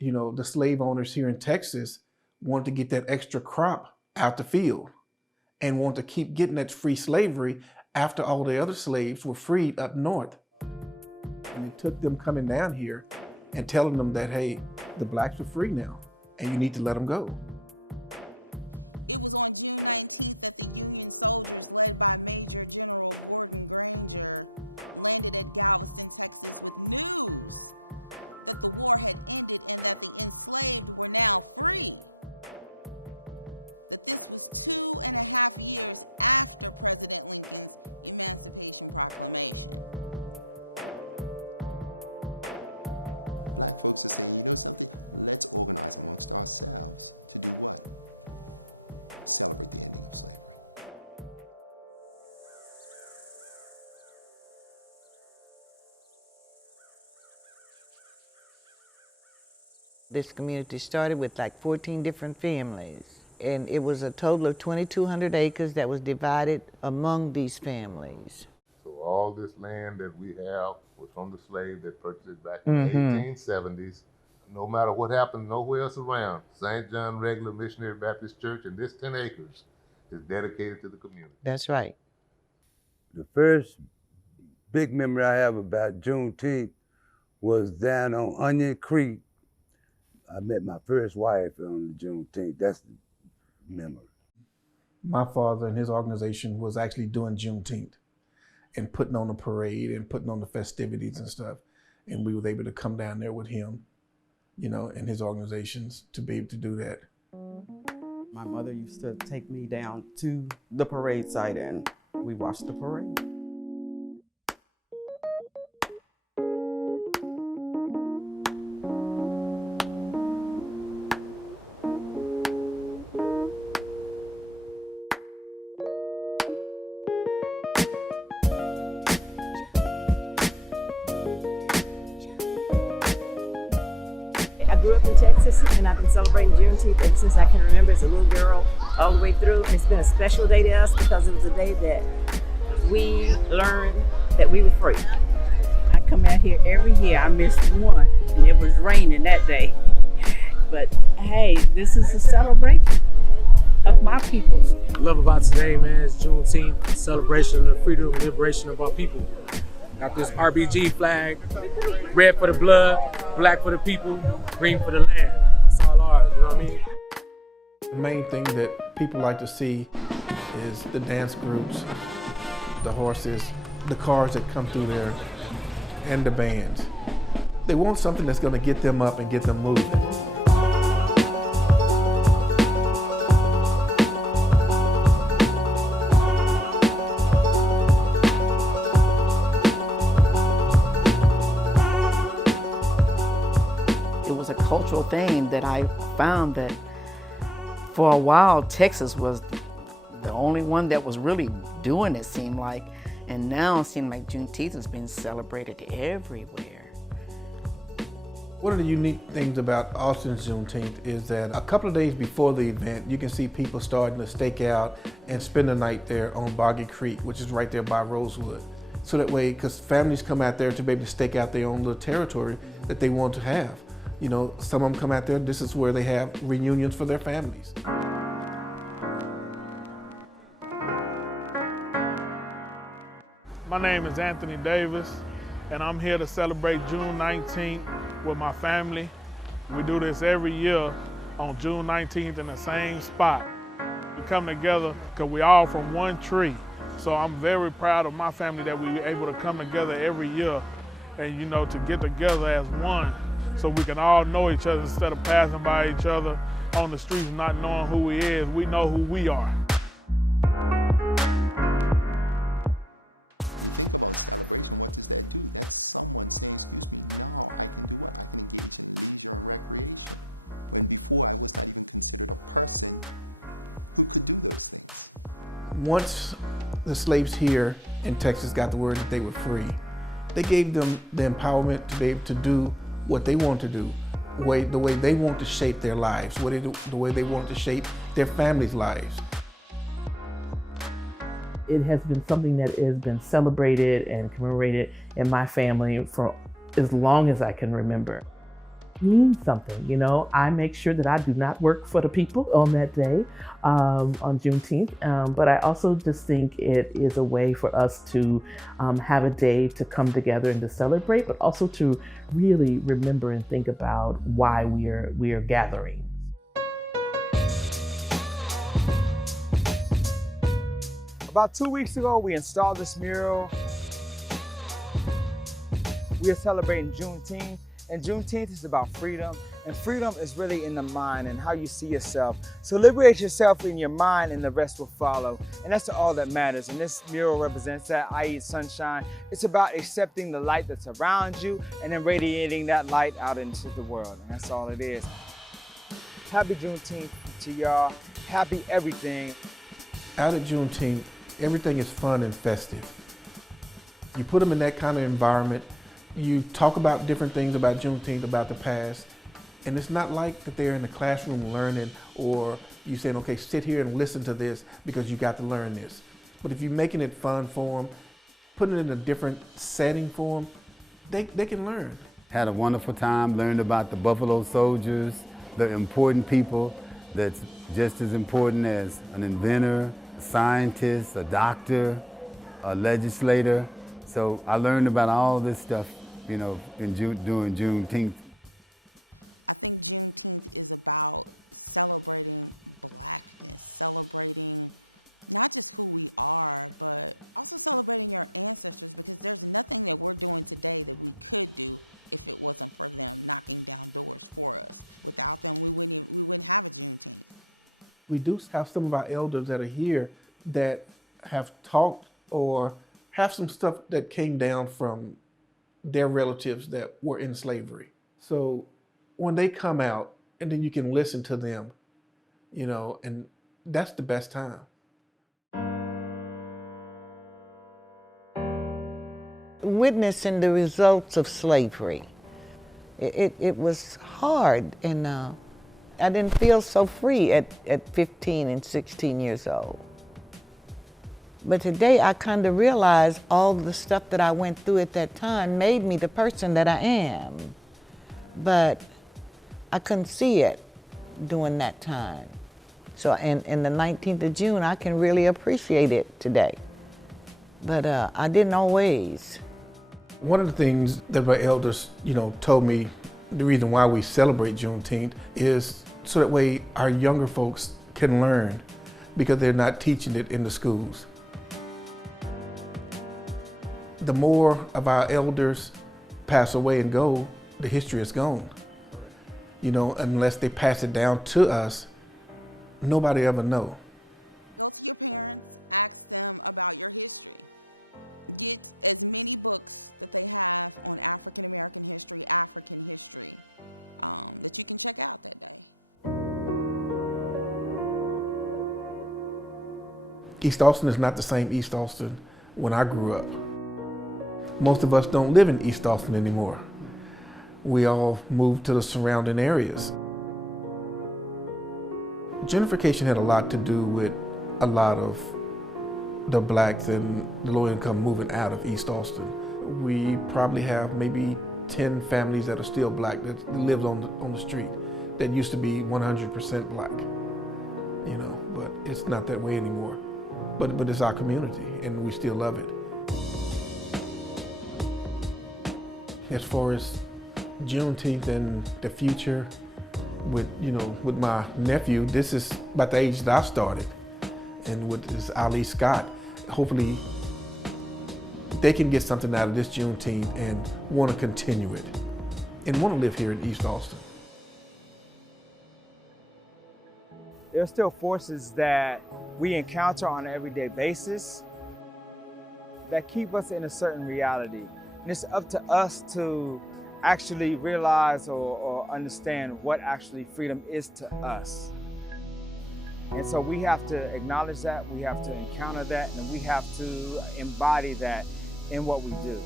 You know, the slave owners here in Texas wanted to get that extra crop out the field and want to keep getting that free slavery after all the other slaves were freed up north. And it took them coming down here and telling them that, hey, the blacks are free now and you need to let them go. This community started with like 14 different families, and it was a total of 2,200 acres that was divided among these families. So all this land that we have was from the slave that purchased it back in the 1870s. No matter what happened, nowhere else around, St. John Regular Missionary Baptist Church, and this 10 acres is dedicated to the community. That's right. The first big memory I have about Juneteenth was down on Onion Creek. I met my first wife on Juneteenth. That's the memory. My father and his organization was actually doing Juneteenth and putting on the parade and putting on the festivities and stuff. And we were able to come down there with him, you know, and his organizations to be able to do that. My mother used to take me down to the parade site and we watched the parade. I grew up in Texas and I've been celebrating Juneteenth ever since I can remember as a little girl all the way through. It's been a special day to us because it was a day that we learned that we were free. I come out here every year. I missed one and it was raining that day. But hey, this is a celebration of my people. What I love about today, man, is Juneteenth, celebration of the freedom and liberation of our people. Got this RBG flag, red for the blood, black for the people, green for the land. It's all ours, you know what I mean? The main thing that people like to see is the dance groups, the horses, the cars that come through there, and the bands. They want something that's going to get them up and get them moving. Cultural thing that I found that for a while Texas was the only one that was really doing it, seemed like, and now it seems like Juneteenth has been celebrated everywhere. One of the unique things about Austin's Juneteenth is that a couple of days before the event, you can see people starting to stake out and spend the night there on Boggy Creek, which is right there by Rosewood. So that way, because families come out there to be able to stake out their own little territory that they want to have. You know, some of them come out there, this is where they have reunions for their families. My name is Anthony Davis, and I'm here to celebrate June 19th with my family. We do this every year on June 19th in the same spot. We come together because we all from one tree. So I'm very proud of my family that we were able to come together every year and, you know, to get together as one so we can all know each other instead of passing by each other on the streets not knowing who we is. We know who we are. Once the slaves here in Texas got the word that they were free, they gave them the empowerment to be able to do what they want to do, the way they want to shape their lives, the way they want to shape their families' lives. It has been something that has been celebrated and commemorated in my family for as long as I can remember. It means something, you know. I make sure that I do not work for the people on that day, on Juneteenth, but I also just think it is a way for us to have a day to come together and to celebrate, but also to really remember and think about why we are gathering. About 2 weeks ago, we installed this mural. We are celebrating Juneteenth. And Juneteenth is about freedom, and freedom is really in the mind and how you see yourself. So liberate yourself in your mind and the rest will follow. And that's all that matters. And this mural represents that, i.e. sunshine. It's about accepting the light that's around you and then radiating that light out into the world. And that's all it is. Happy Juneteenth to y'all. Happy everything. Out at Juneteenth, everything is fun and festive. You put them in that kind of environment. You talk about different things about Juneteenth, about the past, and it's not like that they're in the classroom learning or you saying, okay, sit here and listen to this because you got to learn this. But if you're making it fun for them, putting it in a different setting for them, they can learn. Had a wonderful time, learned about the Buffalo Soldiers, the important people that's just as important as an inventor, a scientist, a doctor, a legislator. So I learned about all this stuff, you know, during Juneteenth. We do have some of our elders that are here that have talked or have some stuff that came down from their relatives that were in slavery. So when they come out and then you can listen to them, you know, and that's the best time. Witnessing the results of slavery, it was hard, and I didn't feel so free at 15 and 16 years old. But today I kind of realize all the stuff that I went through at that time made me the person that I am. But I couldn't see it during that time. So in the 19th of June, I can really appreciate it today. But I didn't always. One of the things that my elders, you know, told me the reason why we celebrate Juneteenth is so that way our younger folks can learn because they're not teaching it in the schools. The more of our elders pass away and go, the history is gone. You know, unless they pass it down to us, nobody ever know. East Austin is not the same East Austin when I grew up. Most of us don't live in East Austin anymore. We all moved to the surrounding areas. Gentrification had a lot to do with a lot of the blacks and the low income moving out of East Austin. We probably have maybe 10 families that are still black that live on the street that used to be 100% black, you know, but it's not that way anymore. But it's our community and we still love it. As far as Juneteenth and the future with my nephew, this is about the age that I started, and with this Ali Scott, hopefully they can get something out of this Juneteenth and want to continue it and want to live here in East Austin. There are still forces that we encounter on an everyday basis that keep us in a certain reality. And it's up to us to actually realize or understand what actually freedom is to us. And so we have to acknowledge that, we have to encounter that, and we have to embody that in what we do.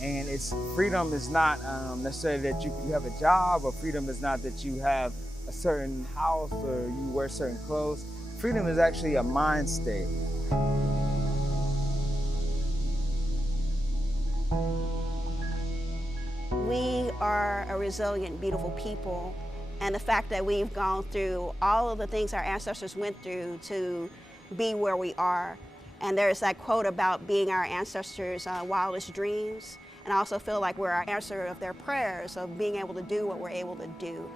And freedom is not necessarily that you have a job, or freedom is not that you have a certain house or you wear certain clothes. Freedom is actually a mind state. We are a resilient, beautiful people, and the fact that we've gone through all of the things our ancestors went through to be where we are. And there's that quote about being our ancestors' wildest dreams, and I also feel like we're our answer of their prayers, of being able to do what we're able to do.